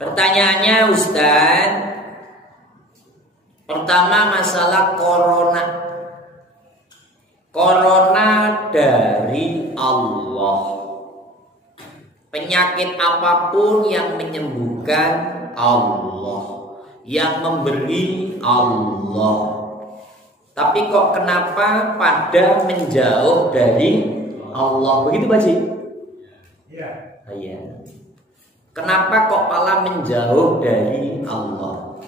Pertanyaannya Ustaz, pertama masalah corona. Corona dari Allah. Penyakit apapun yang menyembuhkan Allah, yang memberi Allah. Tapi kok kenapa pada menjauh dari Allah? Begitu Pak Ji? Iya. Kenapa kok malah menjauh dari Allah?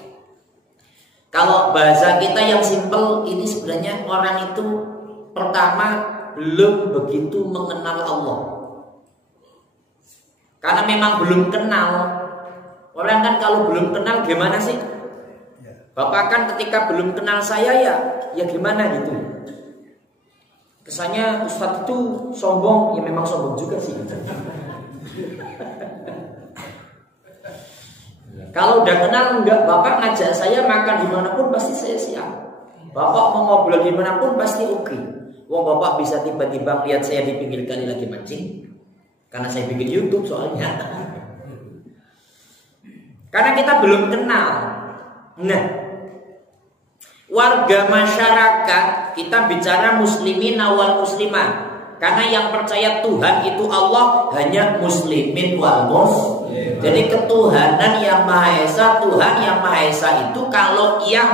Kalau bahasa kita yang simpel, ini sebenarnya orang itu pertama belum begitu mengenal Allah. Karena memang belum kenal. Orang kan kalau belum kenal gimana sih? Bapak kan ketika belum kenal saya ya gimana gitu. Kesannya Ustadz itu sombong, ya memang sombong juga sih. Kalau udah kenal enggak, Bapak ngajak saya makan dimanapun pasti saya siap. Bapak mau ngobrol dimanapun pasti oke. Wong Bapak bisa tiba-tiba lihat saya di pinggir kali lagi mancing, karena saya bikin YouTube soalnya. Karena kita belum kenal. Nah, warga masyarakat kita bicara muslimin wal muslimah. Karena yang percaya Tuhan itu Allah hanya muslimin wal muslimin. Jadi ketuhanan yang Maha Esa, Tuhan yang Maha Esa itu kalau yang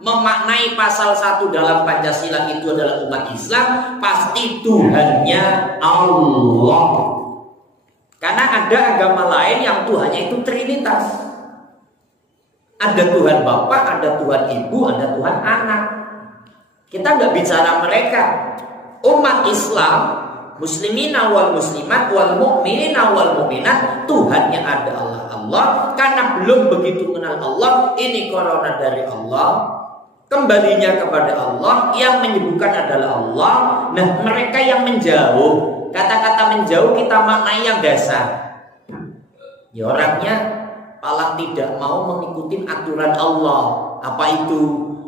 memaknai pasal 1 dalam Pancasila itu adalah umat Islam, pasti Tuhannya Allah. Karena ada agama lain yang Tuhannya itu Trinitas. Ada Tuhan Bapa, ada Tuhan Ibu, ada Tuhan Anak. Kita nggak bicara mereka. Umat Islam, muslimina wal muslimat wal mu'minina wal mu'minat, Tuhannya ada Allah. Karena belum begitu mengenal Allah, ini corona dari Allah. Kembalinya kepada Allah, yang menyembuhkan adalah Allah. Nah, mereka yang menjauh, kata-kata menjauh kita maknai yang dasar. Ya orangnya malah tidak mau mengikuti aturan Allah. Apa itu?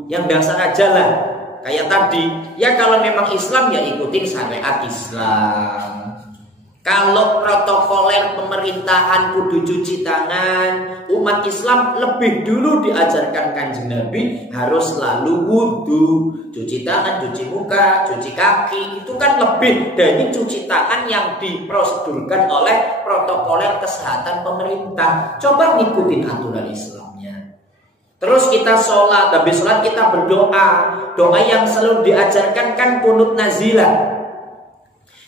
Yang dasar aja lah. Kayak tadi, ya kalau memang Islam ya ikutin syariat Islam. Kalau protokoler pemerintahan kudu cuci tangan, umat Islam lebih dulu diajarkan Kanjeng Nabi harus selalu wudu, cuci tangan, cuci muka, cuci kaki. Itu kan lebih dari cuci tangan yang diprosedurkan oleh protokoler kesehatan pemerintah. Coba ngikutin aturan Islamnya. Terus kita sholat, habis sholat kita berdoa. Doa yang selalu diajarkan kan kunut nazilah.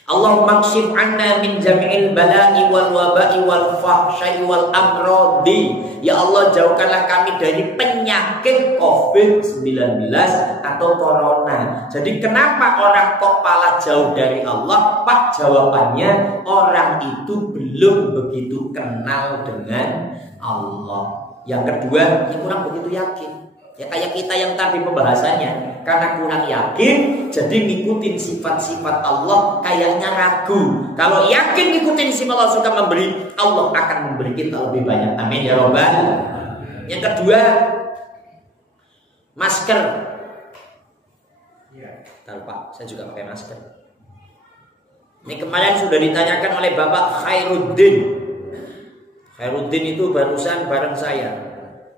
Allahumma kshif anna min jami'il bala'i wal waba'i wal fahsya'i wal amrodi. Ya Allah, jauhkanlah kami dari penyakit COVID-19 atau corona. Jadi kenapa orang kok malah jauh dari Allah? Pak, jawabannya orang itu belum begitu kenal dengan Allah. Yang kedua, ya kurang begitu yakin. Ya kayak kita yang tadi pembahasannya, karena kurang yakin, jadi ngikutin sifat-sifat Allah kayaknya ragu. Kalau yakin ngikutin sifat Allah suka memberi, Allah akan memberi kita lebih banyak. Amin ya Rabbal. Yang kedua, masker. Tahu Pak, saya juga pakai masker. Ini kemarin sudah ditanyakan oleh Bapak Khairuddin. Khairuddin itu barusan bareng saya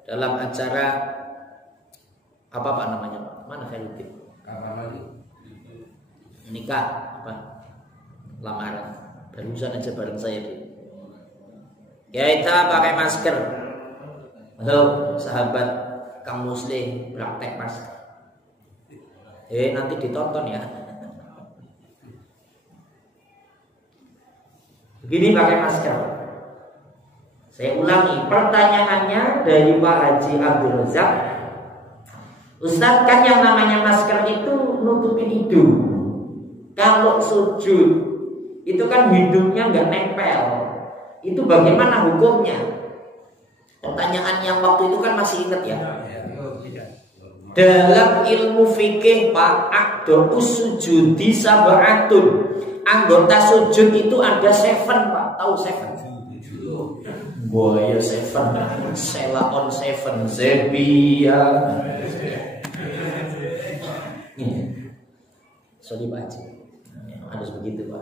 dalam acara apa Pak namanya Pak? Mana Khairuddin? Nikah apa? Lamaran. Barusan aja bareng saya tuh. Ya kita pakai masker. Halo sahabat Kang Muslim praktek masker. Nanti ditonton ya. Begini pakai masker. Saya ulangi pertanyaannya dari Pak Haji Abdul Razak. Ustaz, kan yang namanya masker itu nutupin hidung. Kalau sujud itu kan hidungnya nggak nempel. Itu bagaimana hukumnya? Pertanyaan yang waktu itu kan masih ingat ya. Dalam ilmu fikih Pak, aqdus sujudi sab'atun. Anggota sujud itu ada 7 Pak. Tahu 7? Buaya 7, Sela on 7, Zebia. Sorry Pak Haji, harus begitu Pak.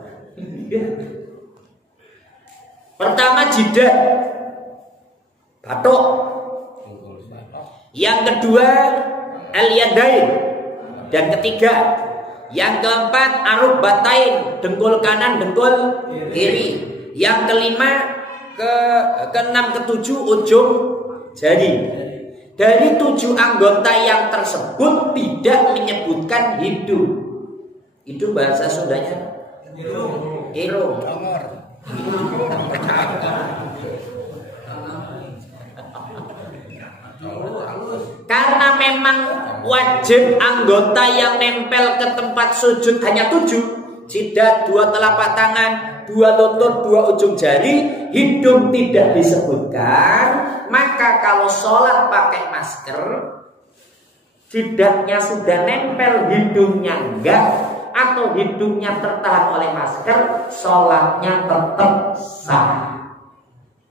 Pertama jidat. batuk. Yang kedua al-yadain. Dan ketiga, yang keempat ar-rukbatain, dengkul kanan, dengkul kiri. Yang kelima, keenam, ketujuh ujung jari. Dari 7 anggota yang tersebut tidak menyebutkan hidung. Hidung bahasa Sundanya irung. Karena memang wajib anggota yang nempel ke tempat sujud hanya 7. Jidat, 2 telapak tangan, 2 lutut, 2 ujung jari. Hidung tidak disebutkan. Maka kalau sholat pakai masker, jidatnya sudah nempel, hidungnya enggak, atau hidungnya tertahan oleh masker, sholatnya tetap sah.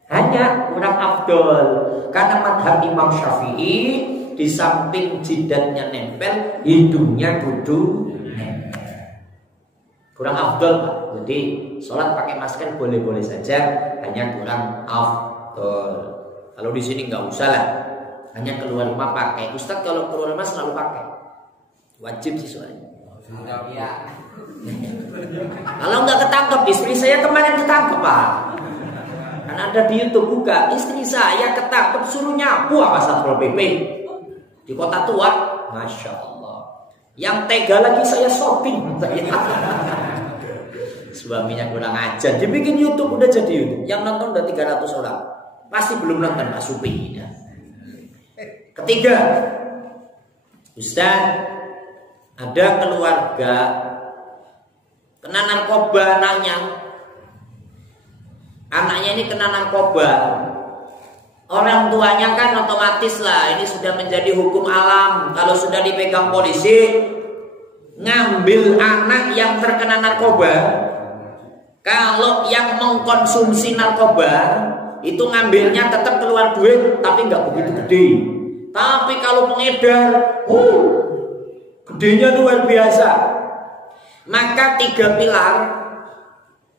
Hanya kurang afdol. Karena madhab Imam Syafi'i, di samping jidatnya nempel, hidungnya kudu nempel. Kurang afdol, Pak. Jadi sholat pakai masker boleh-boleh saja, hanya kurang afdol. Kalau di sini nggak usah lah, hanya keluar rumah pakai. Ustadz kalau keluar rumah selalu pakai, wajib sih soalnya. Ya. Kalau nggak ketangkep, istri saya kemarin ketangkep, Pak. Karena ada di YouTube buka, istri saya ketangkep suruh nyapu apa Satpol PP di Kota Tua. Masya Allah. Yang tega lagi saya shopping. Suaminya kurang ajar, dibikin YouTube udah jadi YouTube. Yang nonton udah 300 orang. Pasti belum nonton Pak Supi ya. Ketiga, Ustaz, ada keluarga kena narkoba anaknya ini kena narkoba. Orang tuanya kan otomatis lah, ini sudah menjadi hukum alam. Kalau sudah dipegang polisi, ngambil anak yang terkena narkoba. Kalau yang mengkonsumsi narkoba, itu ngambilnya tetap keluar duit, tapi nggak begitu gede. Tapi kalau pengedar, gedenya luar biasa. Maka 3 pilar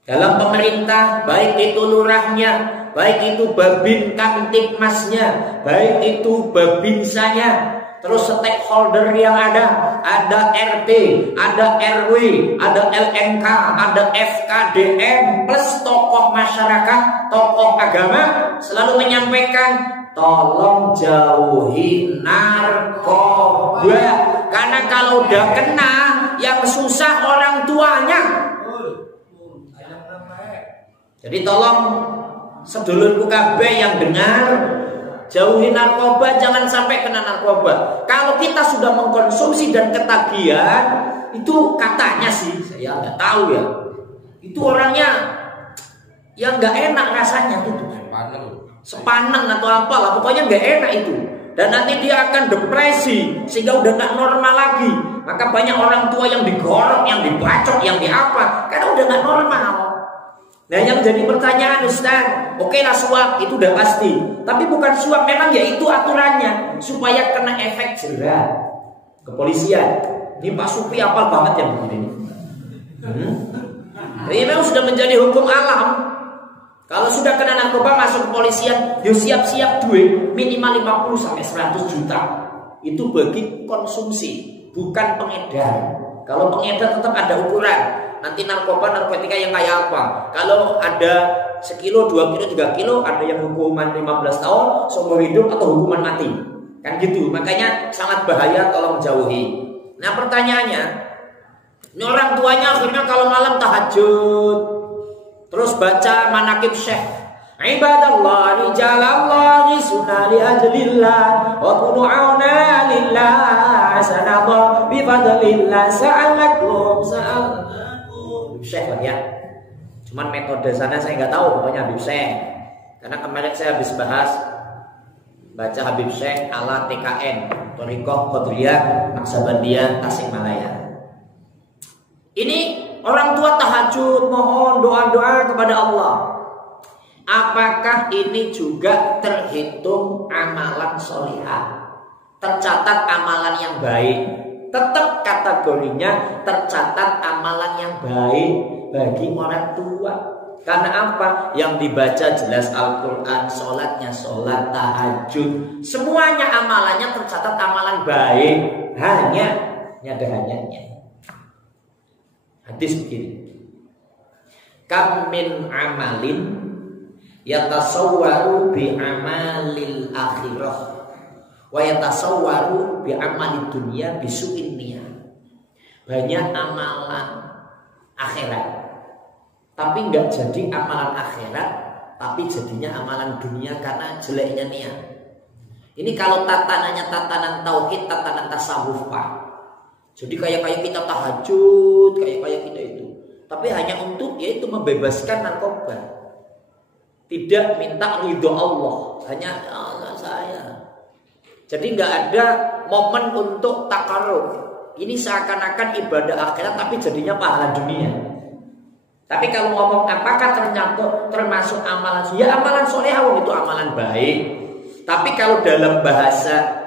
dalam pemerintah, baik itu lurahnya, baik itu babin kamtipmasnya, baik itu babinsanya, terus stakeholder yang ada RT, ada RW, ada LNK, ada FKDM, plus tokoh masyarakat, tokoh agama selalu menyampaikan tolong jauhi narkoba. Karena kalau udah kena, yang susah orang tuanya. Jadi tolong sedulurku kabeh yang dengar, jauhi narkoba, jangan sampai kena narkoba. Kalau kita sudah mengkonsumsi dan ketagihan, itu katanya sih, saya nggak tahu ya, itu orangnya yang nggak enak rasanya itu, sepaneng atau apalah, pokoknya nggak enak itu. Dan nanti dia akan depresi sehingga udah nggak normal lagi. Maka banyak orang tua yang digorok, yang dibacok, yang diapa, karena udah nggak normal. Nah yang jadi pertanyaan Ustaz, oke lah suap itu udah pasti, tapi bukan suap, memang ya itu aturannya supaya kena efek jerah. Kepolisian, ini Pak Supi apal banget yang begini. Ini memang sudah menjadi hukum alam. Kalau sudah kena narkoba masuk kepolisian, ya siap-siap duit minimal 50 sampai 100 juta. Itu bagi konsumsi, bukan pengedar. Kalau pengedar tetap ada ukuran. Nanti narkotika yang kayak apa? Kalau ada sekilo, 2 kilo, 3 kilo, ada yang hukuman 15 tahun, seumur hidup atau hukuman mati. Kan gitu. Makanya sangat bahaya, tolong jauhi. Nah pertanyaannya, ini orang tuanya akhirnya kalau malam tahajud, terus baca manaqib Syekh. Ibadallah rijalallahi sunali ajlillah wa kunu auna lillah sanadha bi fadlillah sa'alakum Syekh lah ya. Cuman metode sana saya nggak tahu, pokoknya Habib Syekh. Karena kemarin saya habis bahas baca Habib Syekh ala TKN, Thariqah Qadiriyah Naksabandiyah Tasikmalaya. Ini orang tua tahajud, mohon doa-doa kepada Allah. Apakah ini juga terhitung amalan sholihah? Tercatat amalan yang baik? Tetap kategorinya tercatat amalan yang baik bagi orang tua. Karena apa? Yang dibaca jelas Al-Quran, sholatnya sholat tahajud, semuanya amalannya tercatat amalan baik. Hanya ada hanyanya. Hadis begini. Kam min amalin yatasawwaru bi amalil akhirah wa yatasawwaru bi amalid dunya bisu'in niyah. Banyak amalan akhirat, tapi enggak jadi amalan akhirat, tapi jadinya amalan dunia karena jeleknya niat. Ini kalau tatanannya tatanan tauhid, tatanan tasawuf, Pak. Jadi kayak kita tahajud, kayak kita itu. Tapi hanya untuk yaitu membebaskan narkoba. Tidak minta ridho Allah, hanya Allah saya. Jadi enggak ada momen untuk takarrub. Ini seakan-akan ibadah akhirat tapi jadinya pahala dunia. Tapi kalau ngomong apakah termasuk amalan, ya amalan solehah itu amalan baik. Tapi kalau dalam bahasa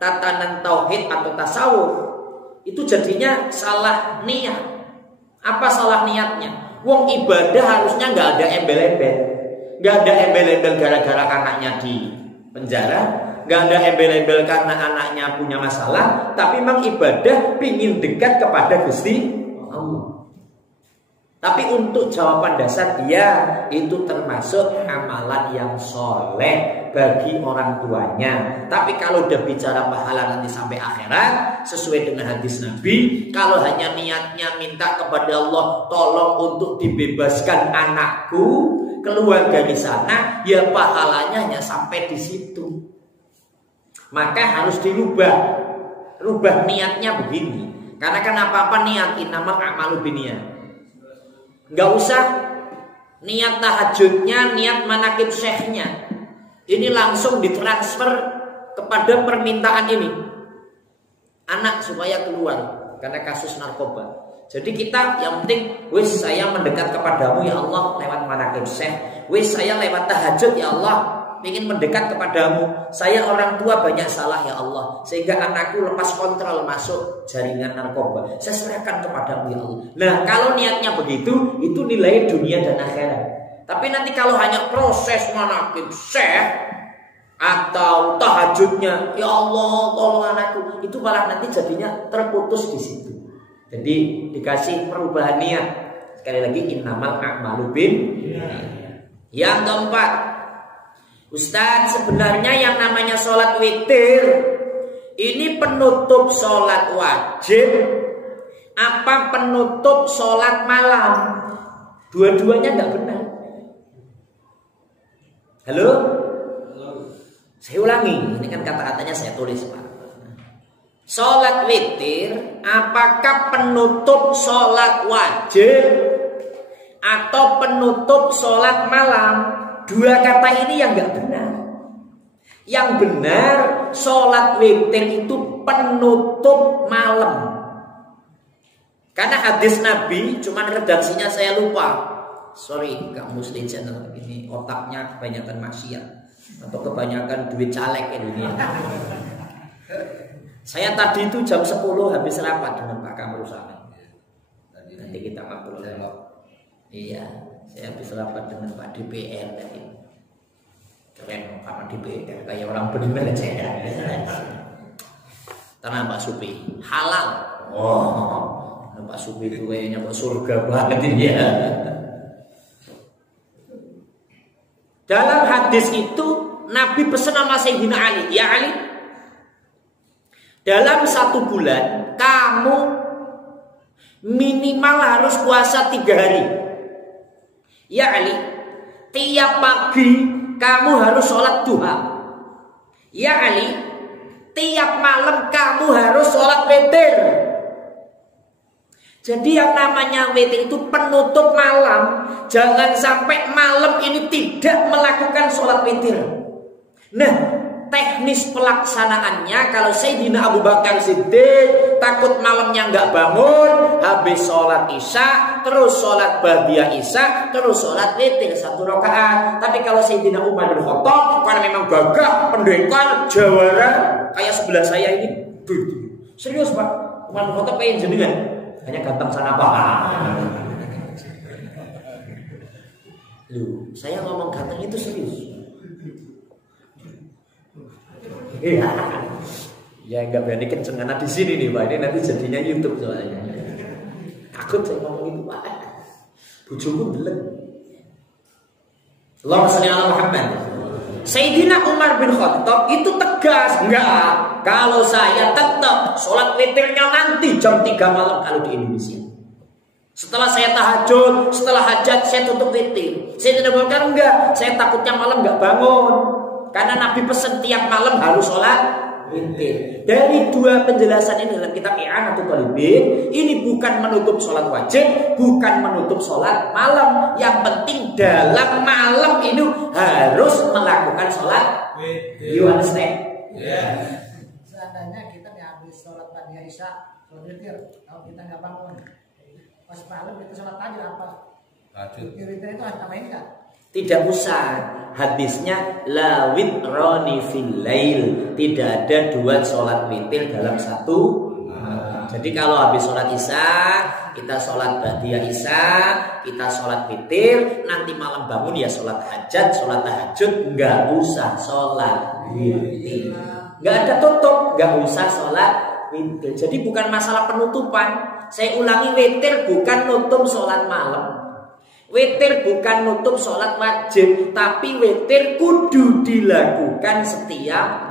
tatanan tauhid atau tasawuf itu jadinya salah niat. Apa salah niatnya? Wong ibadah harusnya nggak ada embel-embel, nggak ada embel-embel gara-gara anaknya di penjara. Gak ada embel-embel karena anaknya punya masalah, tapi memang ibadah pingin dekat kepada Gusti Allah. Tapi untuk jawaban dasar dia itu termasuk amalan yang soleh bagi orang tuanya. Tapi kalau udah bicara pahala nanti sampai akhirat, sesuai dengan hadis Nabi, kalau hanya niatnya minta kepada Allah tolong untuk dibebaskan anakku, keluar dari sana, ya pahalanya hanya sampai di situ. Maka harus rubah niatnya begini. Karena kan apa-apa niat innamal a'malu binniyat. Enggak usah niat tahajudnya, niat manaqib syekhnya. Ini langsung ditransfer kepada permintaan ini. Anak supaya keluar karena kasus narkoba. Jadi kita yang penting wis saya mendekat kepadamu ya Allah lewat manaqib syekh. Wis saya lewat tahajud ya Allah ingin mendekat kepadamu. Saya orang tua banyak salah ya Allah, sehingga anakku lepas kontrol masuk jaringan narkoba. Saya serahkan kepadamu ya Allah. Nah kalau niatnya begitu, itu nilai dunia dan akhirat. Tapi nanti kalau hanya proses manaqib syekh atau tahajudnya, ya Allah tolong anakku, itu malah nanti jadinya terputus di situ. Jadi dikasih perubahan niat. Sekali lagi innamal a'malu binniyat. Yang keempat, Ustadz, sebenarnya yang namanya sholat witir ini penutup sholat wajib apa penutup sholat malam? Dua-duanya nggak benar. Halo? Saya ulangi, ini kan kata-katanya saya tulis, Pak. Sholat witir apakah penutup sholat wajib atau penutup sholat malam? Dua kata ini yang nggak benar. Yang benar sholat witir itu penutup malam. Karena hadis Nabi, cuman redaksinya saya lupa. Sorry, Kak Muslim channel ini otaknya kebanyakan maksiat atau kebanyakan duit caleg ini. Saya tadi itu jam 10 habis rapat dengan Pak Kamrusan. Nanti kita ngobrol. Iya. Saya habis rapat dengan Pak DPR tadi. Keren Pak DPR kayak orang benar aja. Tanah Pak Supi halal. Oh, Pak Supi itu kayaknya Pak surga banget ini ya. Dalam hadis itu Nabi pesan sama Sayyidina Ali, ya Ali, dalam 1 bulan kamu minimal harus puasa 3 hari. Ya Ali, tiap pagi kamu harus sholat duha. Ya Ali, tiap malam kamu harus sholat witir. Jadi yang namanya witir itu penutup malam. Jangan sampai malam ini tidak melakukan sholat witir. Nah, teknis pelaksanaannya kalau Sayyidina Abu Bakar Siddiq takut malamnya nggak bangun, habis sholat isya, terus sholat ba'diyah isya, terus sholat witir 1 rakaat. Tapi kalau Sayyidina Umar bin Khattab karena memang gagah, pendekar, jawara kayak sebelah saya ini, serius Pak, Umar bin Khattab pengen jenengan hanya ganteng sana Pak. Saya ngomong ganteng itu serius. Iya. Ya nggak berani kencengan di sini nih Pak. Ini nanti jadinya YouTube soalnya. Takut saya ngomong itu Pak. Bojoku belum. Allahumma sholli ala Muhammad. Sayyidina Umar bin Khattab itu tegas, enggak. Kalau saya tetap sholat witirnya nanti jam 3 malam kalau di Indonesia. Setelah saya tahajud, setelah hajat saya tutup witir. Saya tidak boleh enggak. Saya takutnya malam enggak bangun. Karena Nabi pesan tiap malam harus sholat witir. Dari dua penjelasan ini dalam kitab I'anatul Talibin, ini bukan menutup sholat wajib, bukan menutup sholat malam. Yang penting dalam malam ini harus melakukan sholat witir. You understand? Yeah. Seandainya kita habis sholat pagi Isya, sholat witir, kalau kita nggak bangun, pas malam kita sholat tahajud apa? Witir itu tambahin nggak? Tidak usah. Hadisnya la witroni fil lail. Tidak ada dua sholat witir dalam satu. Jadi kalau habis sholat Isya, kita sholat ba'diyah Isya, kita sholat witir, nanti malam bangun ya sholat hajat, sholat tahajud, nggak usah sholat witir. Nggak ada tutup, nggak usah sholat witir. Jadi bukan masalah penutupan. Saya ulangi, witir bukan nutup sholat malam. Witir bukan nutup sholat wajib, tapi witir kudu dilakukan setiap